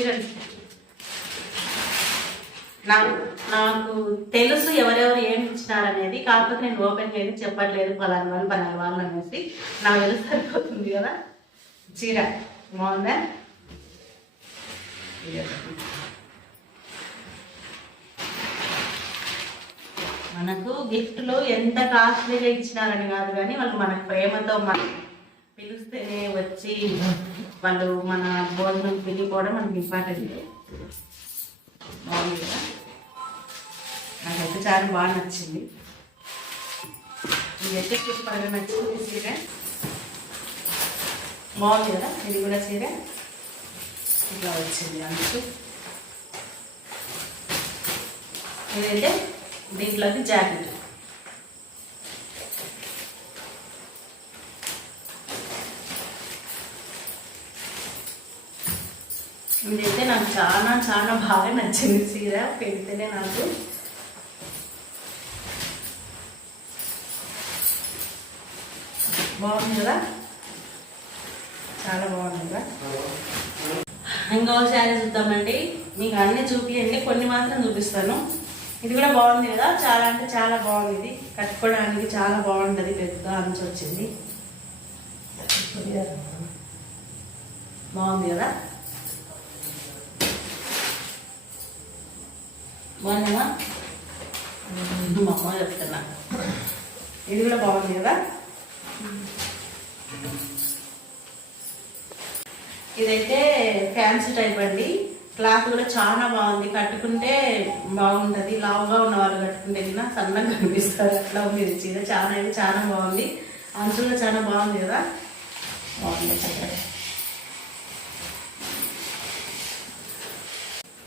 చూడండి నాకు నాకు తెలుసు ఎవరెవరు ఏమి ఇచ్చినారనేది కాకపోతే నేను ఓపెన్ చేసి చెప్పట్లేదు పలానా వాళ్ళు పలానా వాళ్ళు అనేసి నాకు తెలుసు సరిపోతుంది కదా. చీర బాగుందా? మనకు గిఫ్ట్లు ఎంత కాస్ట్లీగా ఇచ్చినారని కాదు కానీ వాళ్ళు మన ప్రేమతో మన పిలిస్తేనే వచ్చి వాళ్ళు మన భోజనం పిలిపోవడం మనకి ఇంపార్టెంట్ బాగుంది నాకైతే చాలా బాగా నచ్చింది. ఇదైతే సూపర్గా నచ్చింది సీర బాగుంది కదా? ఇది కూడా సీర ఇట్లా వచ్చింది అందుకు. ఇదైతే దీంట్లోకి జాకెట్. ఇదైతే నాకు చాలా చాలా బాగా నచ్చింది చీర పెడితేనే నాకు. బాగుంది కదా? చాలా బాగుంది కదా? ఇంకో శారీ చూద్దామండి. మీకు అన్నీ చూపియండి కొన్ని మాత్రం చూపిస్తాను. ఇది కూడా బాగుంది కదా? చాలా అంటే చాలా బాగుంది ఇది. కట్టుకోవడానికి చాలా బాగుంటుంది పెద్ద అంచు వచ్చింది. బాగుంది కదా? బాగుందా మా అమ్మ చెప్తున్నా. ఇది కూడా బాగుంది కదా? ఇదైతే ఫ్యాన్సీ టైప్ అండి. క్లాత్ కూడా చాలా బాగుంది. కట్టుకుంటే బాగుంటుంది. లావుగా ఉన్న వాళ్ళు కట్టుకుంటే తిన్నా సన్నగా కనిపిస్తారు అట్లా ఉంది చీర. చాలా అయితే చాలా బాగుంది. అంచుల్లో చాలా బాగుంది కదా? బాగుంది చక్కగా.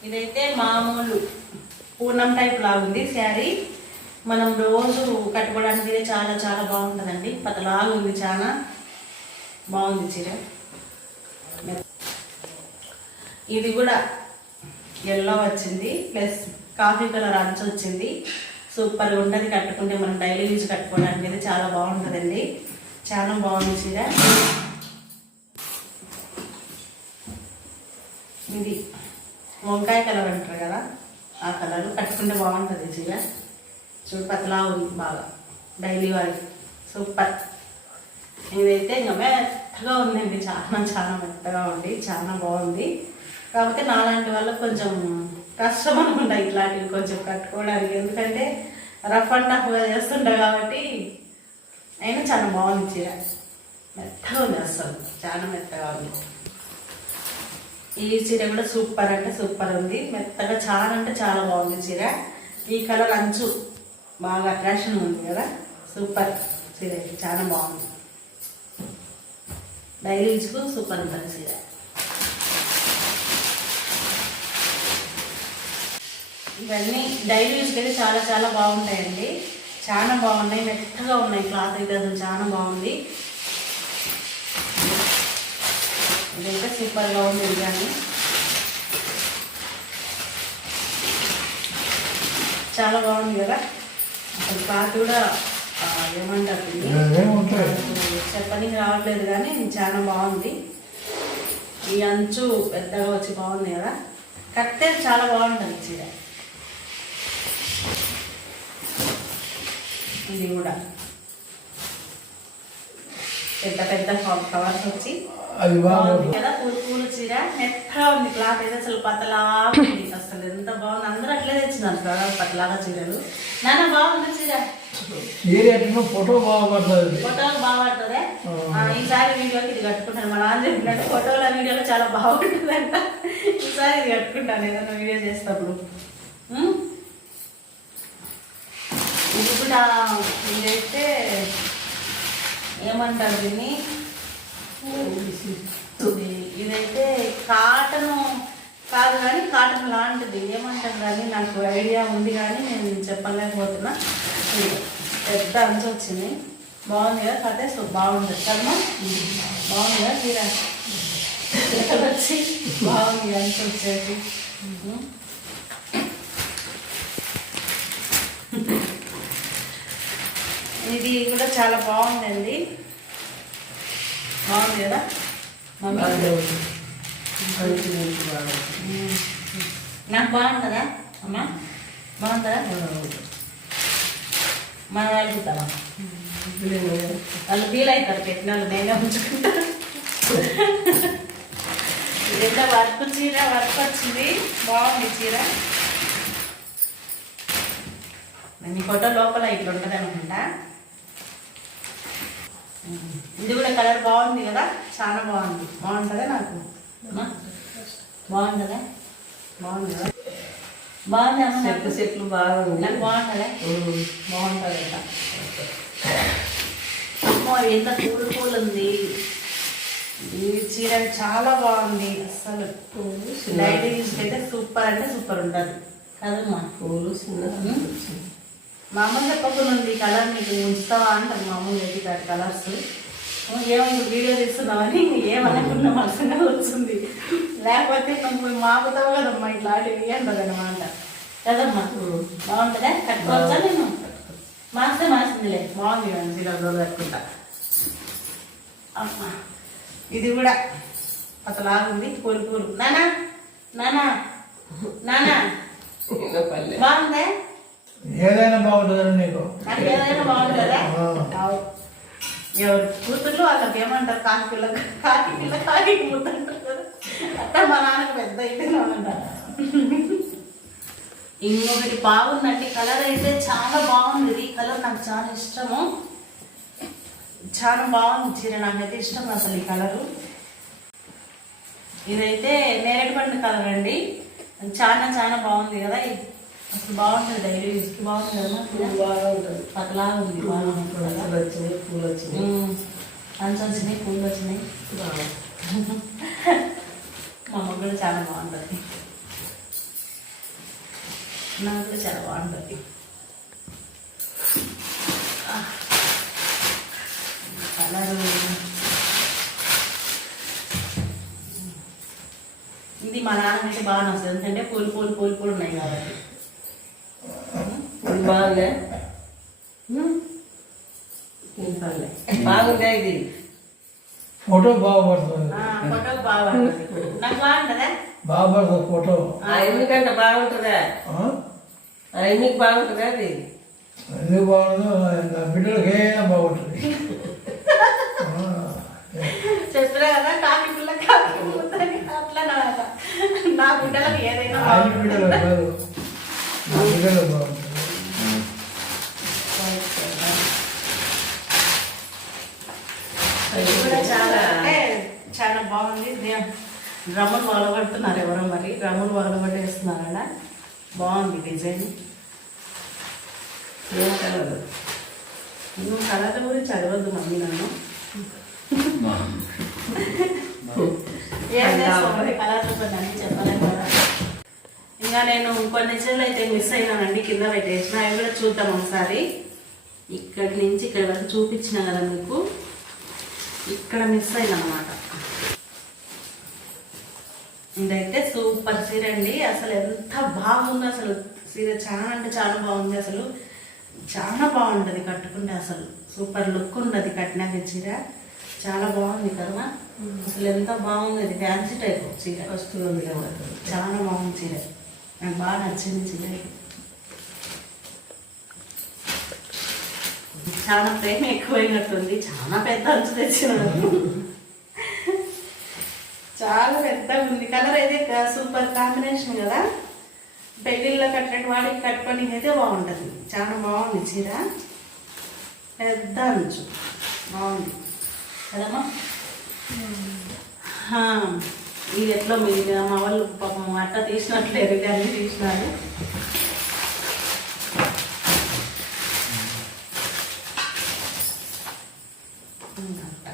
ఇదైతే మామూలు పూర్ణం టైప్ లా ఉంది శారీ. మనం రోజు కట్టుకోవడానికి చాలా చాలా బాగుంటుందండి. పతలాగా ఉంది చాలా బాగుంది చీర. ఇది కూడా ఎల్లో వచ్చింది. ప్లస్ కాఫీ కలర్ అంచు వచ్చింది. సూపర్ ఉంటుంది కట్టుకుంటే. మనం డైలీ యూజ్ కట్టుకోవడానికి అయితే చాలా బాగుంటుందండి. చాలా బాగుంది చీర. ఇది వంకాయ కలర్ అంటారు కదా. ఆ కలర్ కట్టుకుంటే బాగుంటుంది చీర. చూడు పతలా ఉంది బాగా. డైలీ వారికి సూపర్. ఇదైతే ఇంకా మెత్తగా ఉందండి. చాలా చాలా మెత్తగా ఉంది. చాలా బాగుంది. కాకపోతే నాలాంటి వాళ్ళకి కొంచెం కష్టం అనుకుంటా ఇట్లాంటివి కొంచెం కట్టుకోవడానికి. ఎందుకంటే రఫ్ అండ్ టఫ్గా చేస్తుంటా కాబట్టి అయినా చాలా బాగుంది చీర. మెత్తగా ఉంది అసలు చాలా మెత్తగా ఉంది. ఈ చీర కూడా సూపర్ అంటే సూపర్ ఉంది. మెత్తగా చాలా అంటే చాలా బాగుంది చీర. ఈ కలర్ అంచు బాగా అట్రాక్షన్ ఉంది కదా. సూపర్ చీర చాలా బాగుంది. డైలీ యూజ్కు సూపర్ ఉంటుంది చీర. ఇవన్నీ డైలీ యూజ్కి అయితే చాలా చాలా బాగుంటాయండి. చాలా బాగున్నాయి మెత్తగా ఉన్నాయి. క్లాత్ అయితే అసలు చాలా బాగుంది. ఇదైతే సూపర్గా ఉంది కానీ చాలా బాగుంది కదా? అసలు క్లాత్ కూడా ఏమంటారు చెప్పడానికి రావట్లేదు కానీ చాలా బాగుంది. ఈ అంచు పెద్దగా వచ్చి బాగుంది కదా? కట్టే చాలా బాగుంటుంది చీర. ఇది కూడా. పెద్ద పెద్ద కవర్స్ వచ్చి అది బాగా బాగుంది కదా? పూలు పూలు చీర? మెత్తగా ఉంది. క్లాత్ అయితే అసలు పతలాగా ఉంది. అసలు ఎంత బాగుంది. అందరూ అట్లే తెచ్చినారు కదా పతలాగా చీరలు. నాన్న బాగుంది చీర? ఫోటో బాగుపడుతుంది ఫోటోలు బాగుంటుందే ఆ, ఈసారి వీడియోకి ఇది కట్టుకుంటాను. మా నాన్న చెప్పినట్టు ఫోటోల వీడియోలో చాలా బాగుంటుందంట. ఈసారి ఇది కట్టుకుంటాను. ఏదైనా వీడియో చేసేటప్పుడు ఉం? ఇది కూడా ఇదైతే ఏమంటారు దీన్ని? ఇది ఇదైతే కాటన్ కాదు కానీ కాటన్ లాంటిది. ఏమంటారు కానీ నాకు ఐడియా ఉంది కానీ నేను చెప్పలేకపోతున్నా. పెద్ద అంచు వచ్చింది. బాగుంది కదా కథ? సో బాగుంది. కదమ్మా బాగుంది కదా తీరా వచ్చి బాగుంది అంచు వచ్చేసి. ఇది కూడా చాలా బాగుందండి. బాగుంది కదా. నాకు బాగుంటుందా అమ్మా? బాగుంటుందా? మన చూద్దామా వాళ్ళు ఫీల్ అవుతారు పెట్టిన వాళ్ళు నేనే ఉంచుకుంటా. ఇదంతా వర్క్ చీర వర్క్ వచ్చింది? బాగుంది చీర. మీ ఫోటో లోపల ఇట్లా ఉంటుంది అనుకుంటా ఇది కూడా కలర్ బాగుంది కదా? చాలా బాగుంది. బాగుంటుందా నాకు? బాగుంటుందా? బాగుంది? కదా బాగుంది అమ్మ చెట్లు చెట్లు బాగుంది నాకు బాగుంటుందా. బాగుంటుంది కదా అమ్మో ఎంత పూలు పూలు ఉంది. ఈ చీర చాలా బాగుంది. అసలు డైలీ యూస్ అయితే సూపర్ అంటే సూపర్ ఉంటుంది. కదమ్మా? పూలు చిన్న మా అమ్మ చెప్పకుండా ఉంది ఈ కలర్ నీకు ఉంచుతావా అంటారు మా అమ్మ దాని కలర్స్. ఏమో నువ్వు వీడియో తీస్తున్నావని ఏమనుకున్నా మనసుగా వచ్చింది. లేకపోతే నువ్వు మాపుతావు కదమ్మా ఇట్లాంటివి అంటది అనమాట కదమ్మా బాగుంటుందా? కట్టుకోవచ్చా నేను మాస్తే మాసిందిలే బాగుంది కానీ ఇలా రోజు కట్టుకుంటా. అమ్మా ఇది కూడా అతలాగుంది పూలు పూలు. నానా నానా నానా. బాగుందా? ఏదైనా బాగుంటుందండి నీకు. ఏదైనా బాగుంటుందా. ఎవరు కూతుర్లు వాళ్ళకి ఏమంటారు? కాకి పిల్ల కాకి పిల్ల కాకి అట్లా మా నాన్నకు పెద్ద అయితే అంటారు ఇంకొకటి బాగుందండి. కలర్ అయితే చాలా బాగుంది. ఈ కలర్ నాకు చాలా ఇష్టము. చాలా బాగుంది చీర. నాకైతే ఇష్టం అసలు ఈ కలరు ఇదైతే నేరేడు పండు కలర్ అండి. చాలా చాలా బాగుంది కదా. అసలు బాగుంటుంది డైలీ యూస్కి బాగుంది కదా పూలు బాగా ఉంటుంది పతలా ఉంది బాగా. పూలు వచ్చినాయి పూలు వచ్చినాయి. ఉమ్. అంచు వచ్చినాయి పూలు వచ్చినాయి. బాగా మా అమ్మ కూడా చాలా బాగుంటుంది. నాకు కూడా చాలా బాగుంటుంది. కలరు. ఇది మా నాన్న అయితే బాగా నచ్చుతుంది. ఎందుకంటే పూలు పూలు పూలు పూలు ఉన్నాయి కాబట్టి. బాగుందే? బాగుందే ఇది? ఫోటో బాగుపడుతుంది ఆ, ఫోటో బాగా పడుతుంది. నాకు బాగుంటుందా? బాగుపడుతుంది ఫోటో. ఆ ఎన్నికంటే బాగుంటుందా? ఎన్నికి బాగుంటుందా అది? ఎందుకు బాగుంటుందో బిడ్డలకి ఏదైనా బాగుంటుంది. చెప్పినా కదా కాకి పిల్ల కాకి అట్లా నా బిడ్డలకు ఏదైనా బిడ్డలు బాగుంటుంది. ఇది కూడా చాలా అంటే చాలా బాగుంది. డ్రమ్ములు వలగొడుతున్నారు ఎవరో మరి. డ్రమ్ములు వలగొట్టేస్తున్నారట బాగుంది డిజైన్. ఏం కలదు నువ్వు కలర్ గురించి అడగద్దు మమ్మీ నన్ను. ఏం చేస్తావు కలర్లు కొన్ని అన్ని చెప్పలేము కదా. ఇంకా నేను కొన్ని చీరలు అయితే మిస్ అయినానండి. కింద పెట్టేసిన. అవి కూడా చూద్దాం ఒకసారి. ఇక్కడి నుంచి ఇక్కడ వరకు చూపించిన కదా మీకు. ఇక్కడ మిస్ అయిన అనమాట ఇదైతే సూపర్ చీర అండి. అసలు ఎంత బాగుంది అసలు. చీర చాలా అంటే చాలా బాగుంది అసలు. చాలా బాగుంటుంది కట్టుకుంటే అసలు. సూపర్ లుక్ ఉండదు కట్టినాక చీర. చాలా బాగుంది కదా అసలు ఎంత బాగుంది ఇది ఫ్యాన్సీ టైప్ చీర. వస్తుంది చాలా బాగుంది చీర. నాకు బాగా నచ్చింది చీర చాలా ప్రేమ ఎక్కువైనట్టుంది. చాలా పెద్ద అంచు తెచ్చినాడు చాలా పెద్దగా ఉంది. కలర్ అయితే సూపర్ కాంబినేషన్ కదా. పెళ్ళిళ్ళలో కట్టడం వాడికి కట్టుకొని అయితే బాగుంటుంది. చాలా బాగుంది చీర. పెద్ద అంచు. బాగుంది. కదమ్మా? ఇది ఎట్లా మీ మా వాళ్ళు పాపం అట్లా తీసినట్లేదు ఇది అన్ని తీసినారు అట్లా.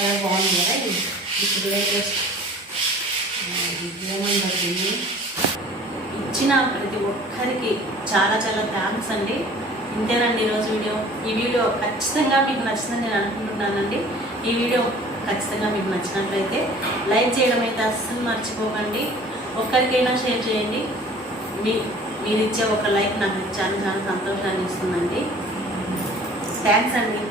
అలా బాగుంది కదా ఇది ఇప్పుడు లేటెస్ట్ ఏమంటారు దీన్ని ఇచ్చిన ప్రతి ఒక్కరికి చాలా చాలా థ్యాంక్స్ అండి. ఇంతేనండి ఈరోజు వీడియో. ఈ వీడియో ఖచ్చితంగా మీకు నచ్చిందని నేను అనుకుంటున్నానండి. ఈ వీడియో ఖచ్చితంగా మీకు నచ్చినట్లయితే లైక్ చేయడం అయితే అస్సలు మర్చిపోకండి. ఒక్కరికైనా షేర్ చేయండి. మీ మీరు ఇచ్చే ఒక లైక్ నాకు చాలా చాలా సంతోషాన్ని ఇస్తుందండి. థ్యాంక్స్ అండి.